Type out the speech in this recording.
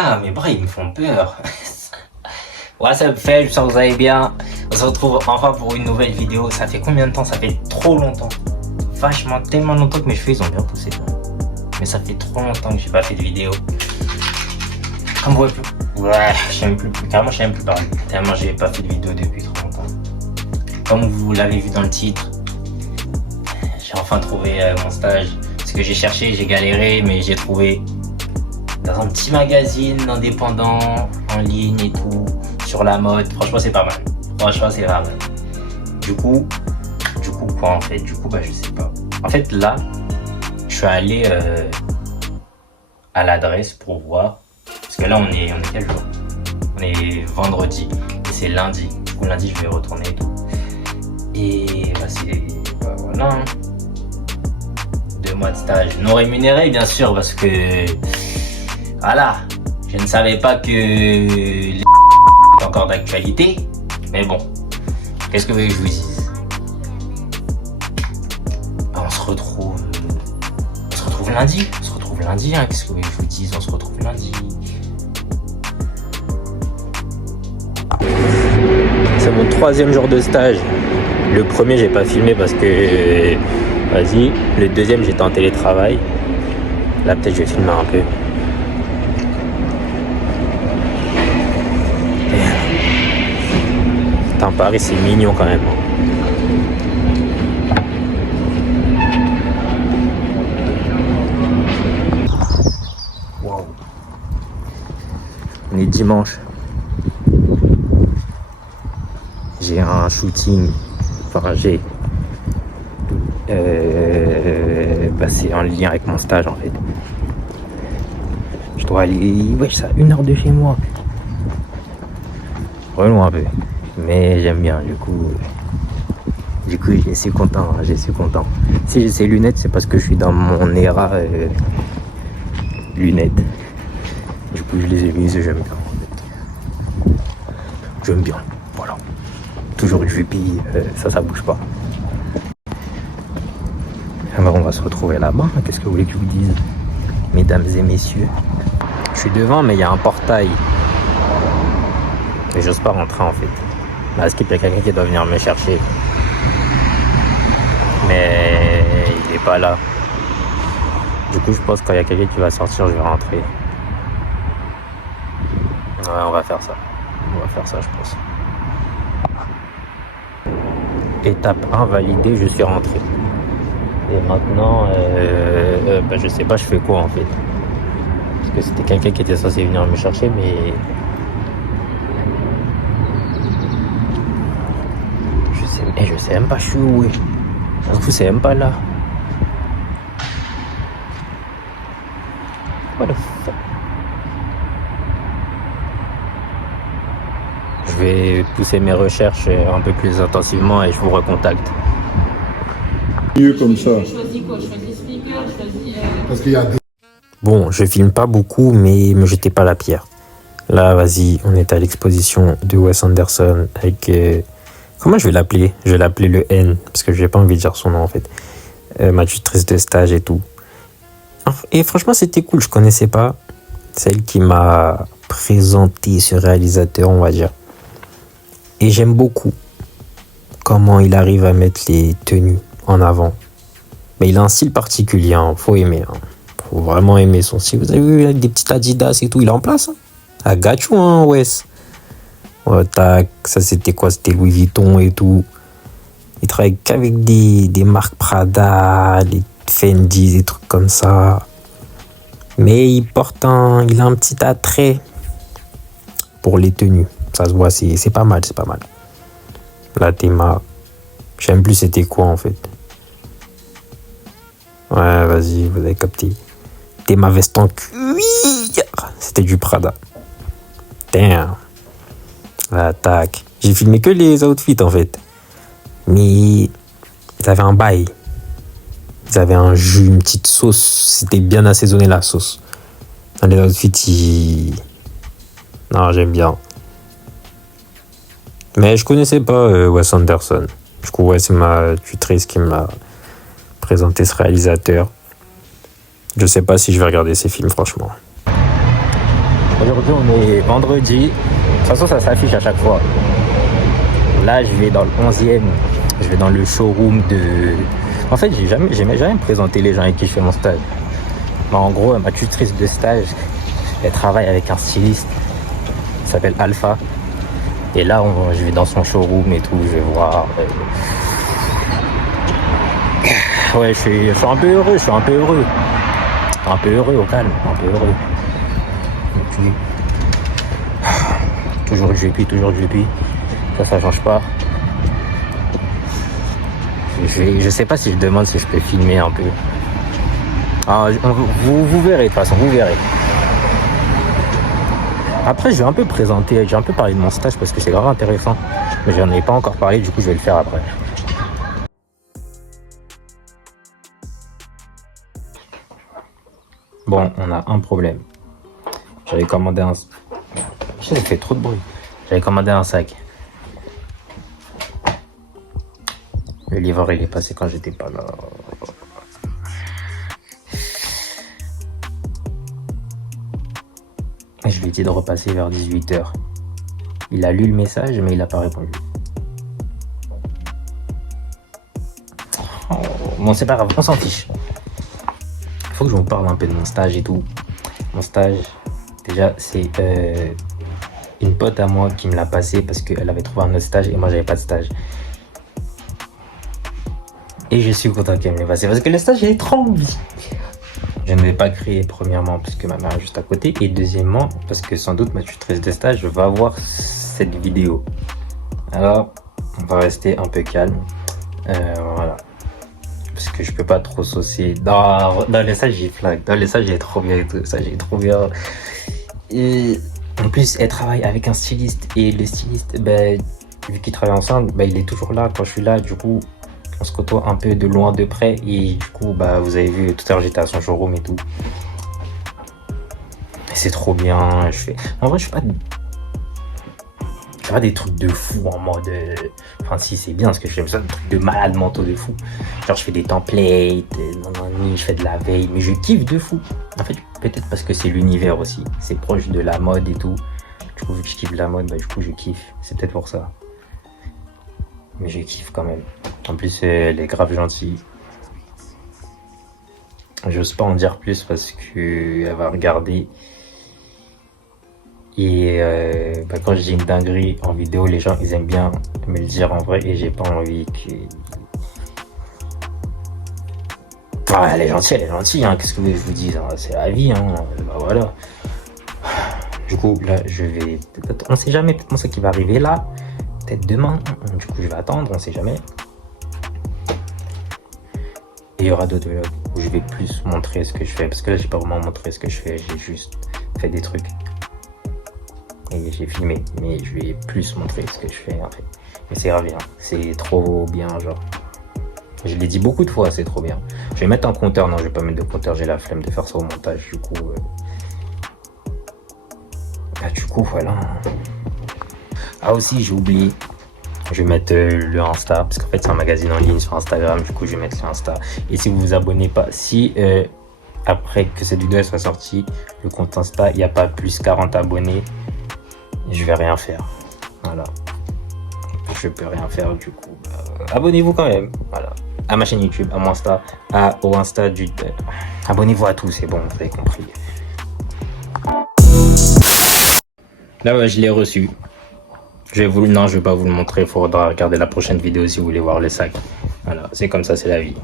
Ah, mes bras, ils me font peur. Ouais, ça me fait, j'espère que vous allez bien. On se retrouve enfin pour une nouvelle vidéo. Ça fait combien de temps? Ça fait trop longtemps. Vachement, tellement longtemps que mes cheveux, ils ont bien poussé. Mais ça fait trop longtemps que j'ai pas fait de vidéo. Comme vous voyez, ouais, carrément, je sais même plus parler. Tellement j'ai pas fait de vidéo depuis trop longtemps. Comme vous l'avez vu dans le titre, j'ai enfin trouvé mon stage. Ce que j'ai cherché, j'ai galéré, mais j'ai trouvé dans un petit magazine indépendant, en ligne et tout, sur la mode. Franchement, c'est pas mal. Franchement, c'est pas mal. Du coup, quoi en fait? Du coup, bah, je sais pas. En fait, là, je suis allé à l'adresse pour voir. Parce que là, on est quel jour? On est vendredi. Et c'est lundi. Du coup, lundi, je vais retourner et tout. Et bah, bah, voilà. Hein. 2 mois de stage non rémunéré, bien sûr, parce que voilà, je ne savais pas que les étaient encore d'actualité. Mais bon, qu'est-ce que vous voulez que je vous dise? Bah, on se retrouve lundi. On se retrouve lundi, hein. Qu'est-ce que vous voulez que je vous dise? On se retrouve lundi. C'est mon 3e jour de stage. Le premier, j'ai pas filmé parce que vas-y. Le deuxième, j'étais en télétravail. Là, peut-être je vais filmer un peu. Putain, Paris, c'est mignon quand même. Wow. On est dimanche. J'ai un shooting. Enfin, bah, c'est en lien avec mon stage en fait. Je dois aller, ouais, ça, 1 heure de chez moi. Relou un peu, mais j'aime bien. Du coup, je suis content. Je suis content. Si j'ai ces lunettes, c'est parce que je suis dans mon era lunettes. Du coup, je les ai mises et j'aime bien. En fait. J'aime bien. Voilà. Toujours du VP, ça bouge pas. Alors on va se retrouver là-bas. Qu'est-ce que vous voulez que je vous dise, mesdames et messieurs? Je suis devant, mais il y a un portail. Et j'ose pas rentrer en fait. Là, est-ce qu'il y a quelqu'un qui doit venir me chercher? Mais il est pas là. Du coup, je pense que quand il y a quelqu'un qui va sortir, je vais rentrer. Ouais, on va faire ça. Je pense. Étape 1 validée, je suis rentré. Et maintenant, bah, je sais pas, je fais quoi en fait. Parce que c'était quelqu'un qui était censé venir me chercher, mais je sais même pas, je suis où. Ça se trouve, c'est même pas là. What the fuck? Je vais pousser mes recherches un peu plus intensivement et je vous recontacte. Mieux comme ça. Tu choisis quoi? Je choisis speaker, je choisis. Parce qu'il y a deux. Bon, je filme pas beaucoup, mais me jetez pas la pierre. Là, vas-y, on est à l'exposition de Wes Anderson avec... comment je vais l'appeler? Je vais l'appeler le N, parce que j'ai pas envie de dire son nom en fait. Ma tutrice de stage et tout. Et franchement, c'était cool, je connaissais pas. Celle qui m'a présenté ce réalisateur, on va dire. Et j'aime beaucoup comment il arrive à mettre les tenues en avant. Mais il a un style particulier, hein. Faut aimer. Hein. Faut vraiment aimer son style. Vous avez vu, avec des petites Adidas et tout, il est en place. Hein. À Gachou, hein, Wes. Ouais, tac, ça c'était quoi? C'était Louis Vuitton et tout. Il travaille qu'avec des marques Prada, les Fendi, des trucs comme ça. Mais il a un petit attrait pour les tenues. Ça se voit, c'est pas mal, La Théma, j'aime plus c'était quoi en fait. Ouais, vas-y, vous avez capté. Théma veste en cuir. C'était du Prada. Damn. Tac. J'ai filmé que les outfits en fait. Mais ils avaient un bail. Ils avaient un jus, une petite sauce. C'était bien assaisonné la sauce. Dans les outfits, non, j'aime bien. Mais je connaissais pas Wes Anderson. Du coup, ouais, c'est ma tutrice qui m'a présenté ce réalisateur. Je sais pas si je vais regarder ses films, franchement. Aujourd'hui on est vendredi. De toute façon ça s'affiche à chaque fois. Là je vais dans le 11e. Je vais dans le showroom de... En fait j'ai jamais présenté les gens avec qui je fais mon stage. Mais en gros ma tutrice de stage, elle travaille avec un styliste. Il s'appelle Alpha. Et là je vais dans son showroom et tout. Je vais voir... Ouais je suis un peu heureux. Un peu heureux au calme. Un peu heureux. Et puis... Toujours du GP. Ça change pas. Je sais pas si je demande si je peux filmer un peu. Ah, vous verrez de toute façon, vous verrez. Après, je vais un peu présenter, j'ai un peu parlé de mon stage parce que c'est grave intéressant. Mais j'en ai pas encore parlé, du coup, je vais le faire après. Bon, on a un problème. J'avais commandé un... Ça fait trop de bruit. J'avais commandé un sac. Le livreur il est passé quand j'étais pas là. Je lui ai dit de repasser vers 18h. Il a lu le message mais il n'a pas répondu. Oh, bon c'est pas grave, on s'en fiche. Il faut que je vous parle un peu de mon stage et tout. Mon stage, déjà c'est une pote à moi qui me l'a passé parce qu'elle avait trouvé un autre stage et moi j'avais pas de stage. Et je suis content qu'elle me l'ait passé parce que le stage il est trop bien. Je ne vais pas créer premièrement parce que ma mère est juste à côté et deuxièmement parce que sans doute ma tutrice de stage va voir cette vidéo. Alors on va rester un peu calme. Voilà. Parce que je peux pas trop saucer. Dans les stages j'ai flag. Dans les stages j'ai trop bien et tout. Ça j'ai trop bien. Et en plus elle travaille avec un styliste et le styliste, ben, vu qu'ils travaillent ensemble, ben, il est toujours là quand je suis là. Du coup on se côtoie un peu de loin de près et du coup bah vous avez vu tout à l'heure j'étais à son showroom et tout. Et c'est trop bien. En vrai je fais pas des trucs de fou en mode... Enfin si c'est bien ce que je fais, mais ça des trucs de malade mentaux de fou. Genre je fais des templates, je fais de la veille, mais je kiffe de fou. En fait peut-être parce que c'est l'univers aussi, c'est proche de la mode et tout. Du coup vu que je kiffe la mode, bah, du coup je kiffe, c'est peut-être pour ça. Mais je kiffe quand même. En plus elle est grave gentille. J'ose pas en dire plus parce que elle va regarder. Et bah, quand je dis une dinguerie en vidéo, les gens ils aiment bien me le dire en vrai et j'ai pas envie que... Enfin, elle est gentille, hein. Qu'est-ce que vous voulez que je vous dise, hein. C'est la vie, hein. Bah voilà. Du coup là je vais... On sait jamais, peut-être ce qui va arriver là. Peut-être demain. Du coup je vais attendre, on sait jamais. Et il y aura d'autres vlogs où je vais plus montrer ce que je fais. Parce que là j'ai pas vraiment montré ce que je fais, j'ai juste fait des trucs. Et j'ai filmé, mais je vais plus montrer ce que je fais en fait. Mais c'est grave bien, c'est trop bien genre. Je l'ai dit beaucoup de fois, c'est trop bien. Je vais mettre un compteur, non je vais pas mettre de compteur, j'ai la flemme de faire ça au montage du coup. Bah, du coup voilà. Ah aussi j'ai oublié, je vais mettre le Insta, parce qu'en fait c'est un magazine en ligne sur Instagram, du coup je vais mettre le Insta. Et si vous vous abonnez pas, si après que cette vidéo soit sortie, le compte Insta, il n'y a pas plus 40 abonnés, je vais rien faire. Voilà. Je peux rien faire du coup. Abonnez-vous quand même. Voilà. À ma chaîne YouTube, à mon Insta, au Insta du... Abonnez-vous à tous, c'est bon, vous avez compris. Là, ouais, je l'ai reçu. Non, je vais pas vous le montrer. Il faudra regarder la prochaine vidéo si vous voulez voir le sac. Voilà, c'est comme ça, c'est la vie.